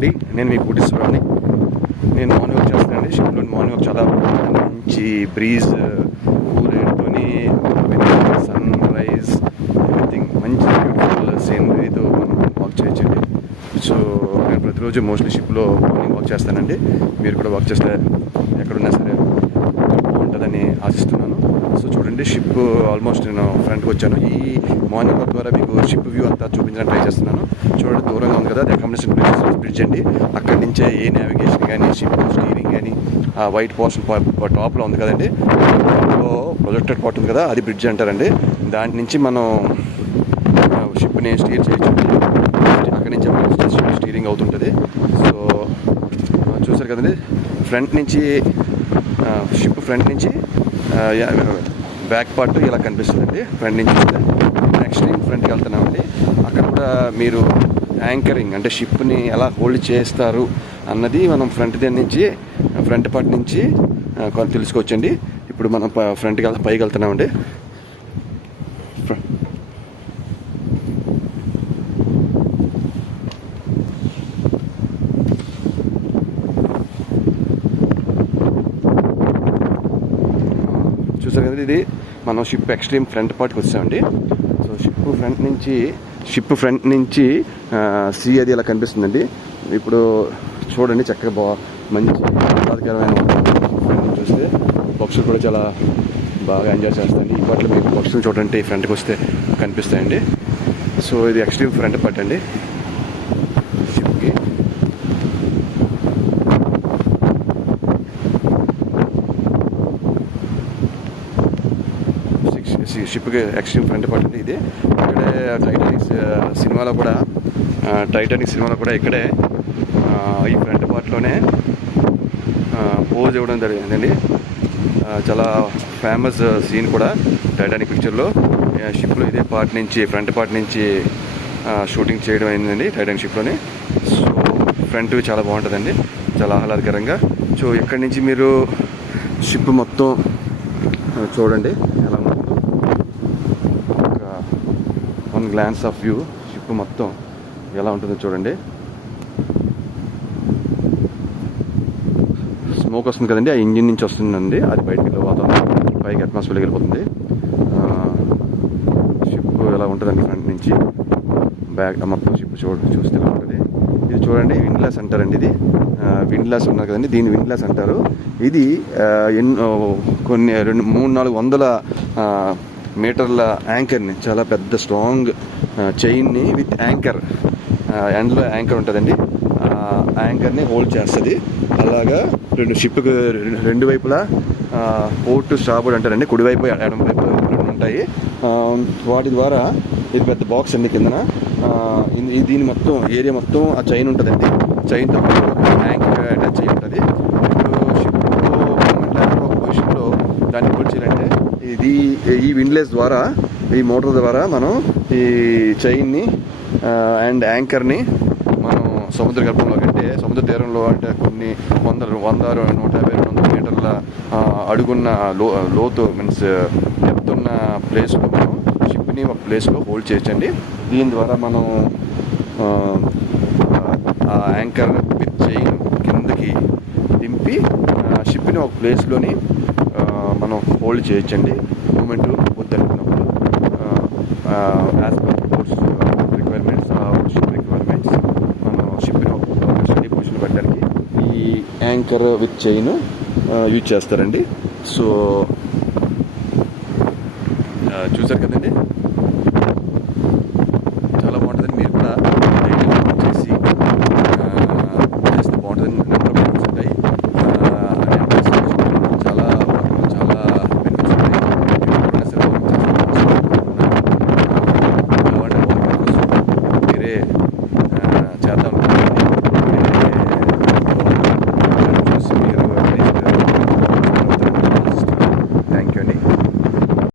అండి, నేను మీ కోటేశ్వరరావుని. నేను మార్నింగ్ వర్క్ చేస్తానండి. షిప్లో మార్నింగ్ వర్క్ చాలా మంచి బ్రీజ్, కూల్ ఎయిర్తోని, సన్ రైజ్, ఎవ్రీథింగ్ మంచి బ్యూటిఫుల్ సీనరీతో మనం వాక్ చేయొచ్చండి. సో నేను ప్రతిరోజు మోస్ట్లీ షిప్లో మార్నింగ్ వాక్ చేస్తానండి. మీరు కూడా వాక్ చేస్తే ఎక్కడున్నా సరే బాగుంటుందని ఆశిస్తున్నాను. సో చూడండి, షిప్ ఆల్మోస్ట్ నేను ఫ్రంట్కి వచ్చాను. ఈ మార్నింగ్ వాక్ ద్వారా మీకు షిప్ వ్యూ అంతా చూపించడానికి ట్రై చేస్తున్నాను. చూడండి, దూరంగా ఉంది కదా, అది అకామిడేషన్ బ్రిడ్జ్ అండి. అక్కడి నుంచే ఏ నావిగేషన్ కానీ, షిప్ స్టీరింగ్ కానీ, ఆ వైట్ పోర్షన్ టాప్లో ఉంది కదండి, టాప్లో ప్రొజెక్టెడ్ పార్ట్ ఉంది కదా, అది బ్రిడ్జ్ అంటారండి. దాని నుంచి మనం షిప్ని స్టీర్ చేయొచ్చు. అక్కడి నుంచి మనం స్టీరింగ్ అవుతుంటుంది. సో చూసారు కదండి, ఫ్రంట్ నుంచి షిప్ ఫ్రంట్ నుంచి బ్యాక్ పార్ట్ ఇలా కనిపిస్తుందండి. ఫ్రంట్ నుంచి చూస్తే ఎక్స్ట్రీమ్ ఫ్రంట్కి వెళ్తున్నామండి. అక్కడ కూడా మీరు యాంకరింగ్ అంటే షిప్ని ఎలా హోల్డ్ చేస్తారు అన్నది మనం ఫ్రంట్ పార్ట్ నుంచి తెలుసుకోవచ్చండి. ఇప్పుడు మనం పైకి వెళ్తున్నామండి. చూసారు కదండి, ఇది మనం షిప్ ఎక్స్ట్రీమ్ ఫ్రంట్ పార్ట్కి వచ్చామండి. సో షిప్ ఫ్రంట్ నుంచి సీ అది ఇలా కనిపిస్తుందండి. ఇప్పుడు చూడండి, చక్కగా మంచి ఆహ్లాదకరమైన చూస్తే పక్షులు కూడా చాలా బాగా ఎంజాయ్ చేస్తాయండి. ఈ పాటలు మీకు పక్షులు చూడండి ఫ్రంట్కి వస్తే కనిపిస్తాయండి. సో ఇది ఎక్స్ట్రీమ్ ఫ్రంట్ పార్ట్ అండి షిప్కి. షిప్కి ఎక్స్ట్రీమ్ ఫ్రంట్ పార్ట్ అండి ఇది. ఇక్కడే టైటానిక్ సినిమాలో కూడా ఇక్కడే ఈ ఫ్రంట్ పార్ట్లోనే పోజ్ ఇవ్వడం జరిగిందండి. చాలా ఫేమస్ సీన్ కూడా టైటానిక్ పిక్చర్లో. షిప్లో ఇదే ఫ్రంట్ పార్ట్ నుంచి షూటింగ్ చేయడం అయిందండి టైటానిక్ షిప్లోనే. సో ఫ్రంట్ చాలా బాగుంటుందండి, చాలా ఆహ్లాదకరంగా. సో ఇక్కడి నుంచి మీరు షిప్ మొత్తం చూడండి ఎలా ఉంటుందో. One glance of view ship మొత్తం ఎలా ఉంటుందో చూడండి. స్మోక్ వస్తుంది కదండి, ఆ ఇంజిన్ నుంచి వస్తుందండి, అది బయటకి పైకి అట్మాస్ఫియర్కి వెళ్ళిపోతుంది. షిప్ ఎలా ఉంటుందండి ఫ్రంట్ నుంచి బ్యాక్ మొత్తం షిప్ చూస్తే ఎలా ఉంటుంది. ఇది చూడండి, విండ్లాస్ అంటారండి. ఇది విండ్లాస్ ఉన్నారు కదండి, దీన్ని విండ్లాస్ అంటారు. ఇది కొన్ని 300-400 మీటర్ల యాంకర్ని, చాలా పెద్ద స్ట్రాంగ్ చైన్ని విత్ యాంకర్, ఎండ్లో యాంకర్ ఉంటుందండి, యాంకర్ని హోల్డ్ చేస్తుంది. అలాగా షిప్కి రెండు వైపులా పోర్ట్ స్టార్బోర్డ్ అంటారండి, కుడివైపు ఎడమ వైపు రెండు ఉంటాయి. వాటి ద్వారా ఇది పెద్ద బాక్స్ అండి కిందన. దీని మొత్తం ఏరియా మొత్తం ఆ చైన్ ఉంటుందండి. చైన్తో యాంకర్ అటాచ్ అయ్యి ఉంటుంది. ఇప్పుడు షిప్లో పొజిషన్లో దాన్ని హోల్డ్ చేయాలంటే ఈ విండ్లెస్ ద్వారా, ఈ మోటార్ ద్వారా మనం ఈ చైన్ని అండ్ యాంకర్ని మనం సముద్ర గర్భంలో కంటే సముద్ర తీరంలో అంటే కొన్ని 100-150-200 మీటర్ల అడుగున్న లోతు మీన్స్ డెప్త్ ఉన్న ప్లేస్లో మనం షిప్ని ఒక ప్లేస్లో హోల్డ్ చేయొచ్చండి. దీని ద్వారా మనం ఆ యాంకర్ విత్ చైన్ కిందకి దింపి షిప్ని ఒక ప్లేస్లోని మనం హోల్డ్ చేయొచ్చండి. మూమెంట్ వద్దనుకున్నప్పుడు యాజ్ పర్ కోర్స్ రిక్వైర్మెంట్స్ మనం షిప్ని ఒక స్టడీ పొజిషన్ పెట్టడానికి ఈ యాంకర్ విత్ చైన్ యూజ్ చేస్తారండి. సో చూసారు కదండి.